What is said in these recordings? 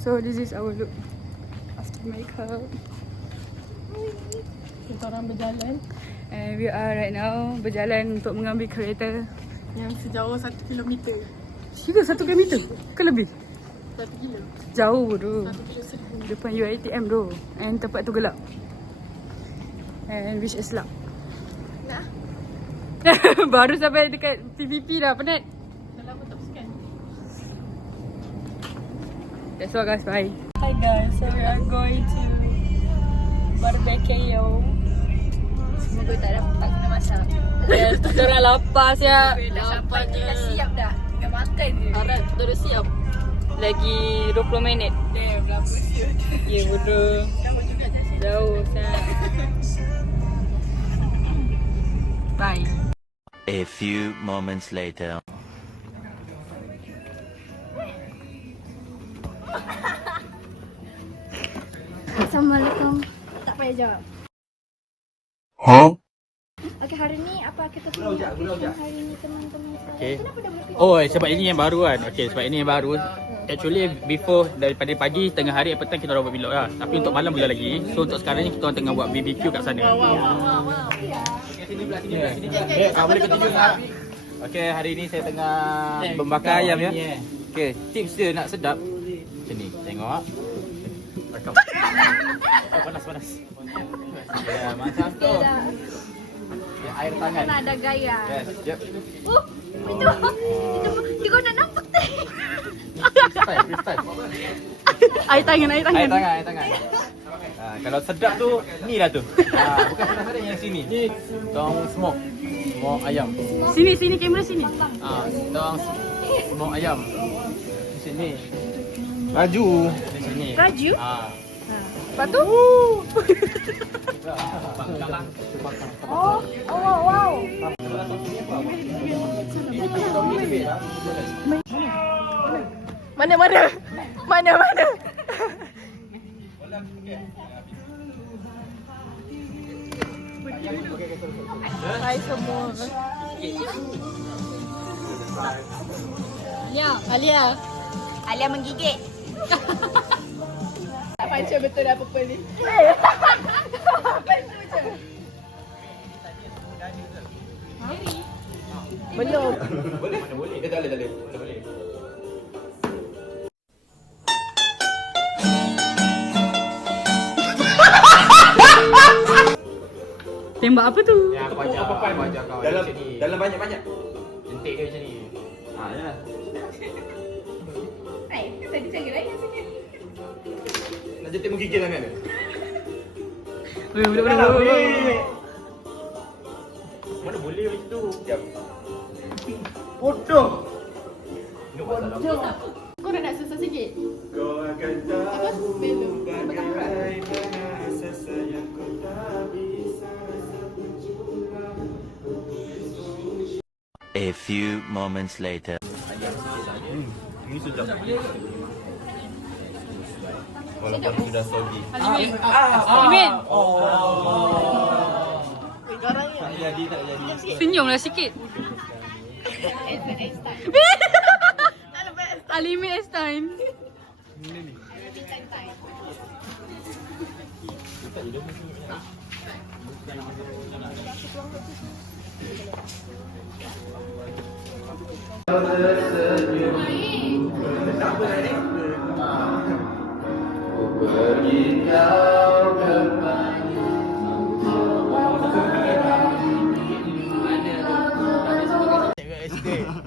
So this is our look after makeup. Kita orang berjalan And we are right now berjalan untuk mengambil kereta yang sejauh 1 kilometer. hingga 1 kilometer ke lebih. 1 kilo. Jauh tu. 1 kilo 1000. Depan UiTM tu. And tempat tu gelap. And wish us luck. Nah, Baru sampai dekat PVP dah penat. dah lama tak bersukan. That's all guys, bye. Hi guys, so we are going to barbecue. Semoga tak dapat kena masak. Yes, kita orang lapar siap. Dah sampai dah siap dah. Tinggal makan je. Harap kita dah siap. Lagi 20 minit. Damn, lama siap. Ya bodoh. Jauh juga je sini. Jauh sangat. Bye. A few moments later. Assalamualaikum. Tak payah jawab. Huh? Okey, hari ni apa kita punya application hari ni teman-teman sekalian? Okay. Kenapa dah berapis? Oh, sebab ini yang baru kan. Okay, sebab ini yang baru. Actually before daripada pagi tengah hari petang kita dah buat vlog lah. Tapi untuk malam boleh lagi. So untuk sekarang ni kita orang tengah buat BBQ kat sana. Okay, boleh continue tak? Okay, hari ni saya tengah membakar ayam ya. Okay, tips dia nak sedap. Macam ni, tengok. Rekam. Oh, panas. Ya, macam tu. Ya, air tangan. Kena ada gaya. Yes, yep. Itu tiga nak nampak teh. Freestyle. Air tangan. Air tangan. Kalau sedap tu, ni lah tu. Bukan sedap yang sini. Tong smoke ayam. Sini kamera sini. Tong smoke ayam. Di sini. Raju. Di sini. Raju? Lepas tu? Oh, wow. Mana? Hai semua. Alia menggigit. Tak panca betul dah purple ni. Belum. Boleh. Dia tak boleh. Tembak apa tu? Ya, aku ajar kau. Dalam banyak-banyak. Jentik dia macam ni. Ya. Hai, tadi cakap lain sikit. Nak jentik menggigil kan? Boleh. Mana boleh macam tu? Jap. Bodoh. Kau nak susah sikit? Kau akan tahu Belum. bagaimana rasa sayangku tak bisa A few moments later. Ini sedap. Walaupun sudah soggy. Alimin. Tak jadi. Senyumlah sikit. Alimin Einstein.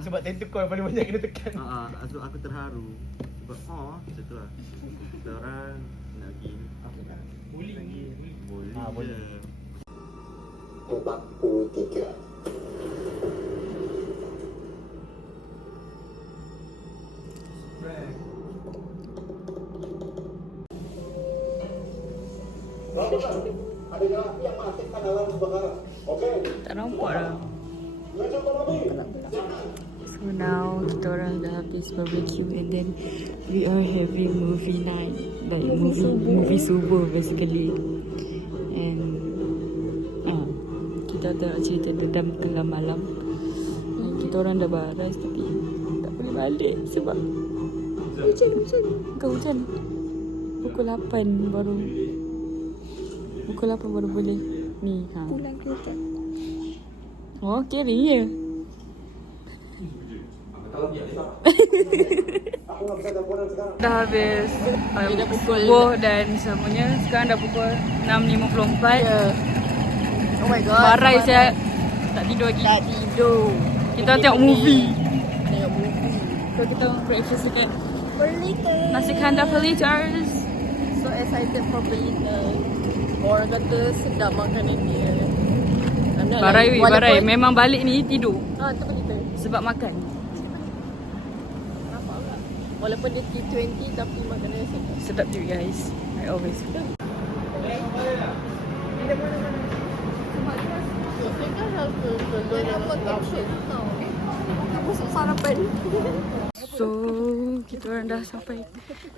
Sebab tentacle paling banyak kena tekan. Sebab aku terharu. Sebab macam tu lah. Kita orang lagi boleh. 43. Tak nampak dah. So now kita orang dah habis barbecue and then we are having movie night, like movie subuh basically. And kita tak cerita tentang kelam malam. And kita orang dah baras tapi tak boleh balik sebab Kau hujan. Pukul 8 baru. Pukul 8 baru boleh. Ni ha. Pulang kereta. Oh, kiri ya. Dah habis subuh dan semuanya. Sekarang dah pukul 6.54. Oh my god. Barai saya tak tidur lagi. Tak tidur. Kita tengok movie. Tengok movie. So kita breakfast dekat Berlita. Nasi Kandar Felitas. So excited for Belita. Orang kata sedap makanan dia. I'm not Barai like- weh, barai. walaupun- Memang balik ni tidur Tu Belita. sebab makan. Nampak tak? Walaupun dia T20 tapi makanan dia sedap. Sedap juga guys. I always Kita kan harus telur yang lapis. Masuk sarapan. So, kita orang dah sampai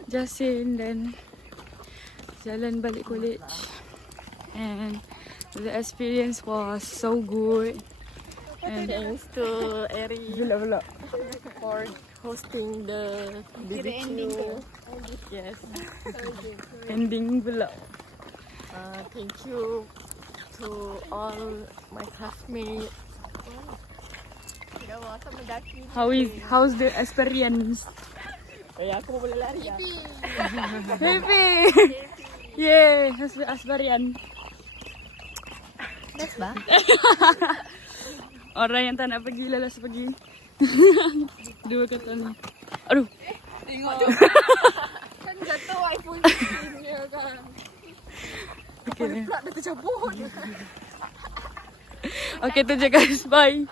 Jasin dan jalan balik college. And the experience was so good. And Thanks to Eri pula. for hosting the BBQ. Yes. Ending pula. Thank you to all my classmates. How's the experience? Aku boleh lari lah. Happy. Yeah, experience. Best ba? Orang yang tak nak pergi lalas pergi. Dua kata ni. Aduh. Kan jatuh iPhone 16 kan. Okay. Pula dah tercabut. Okay tu je guys. Bye.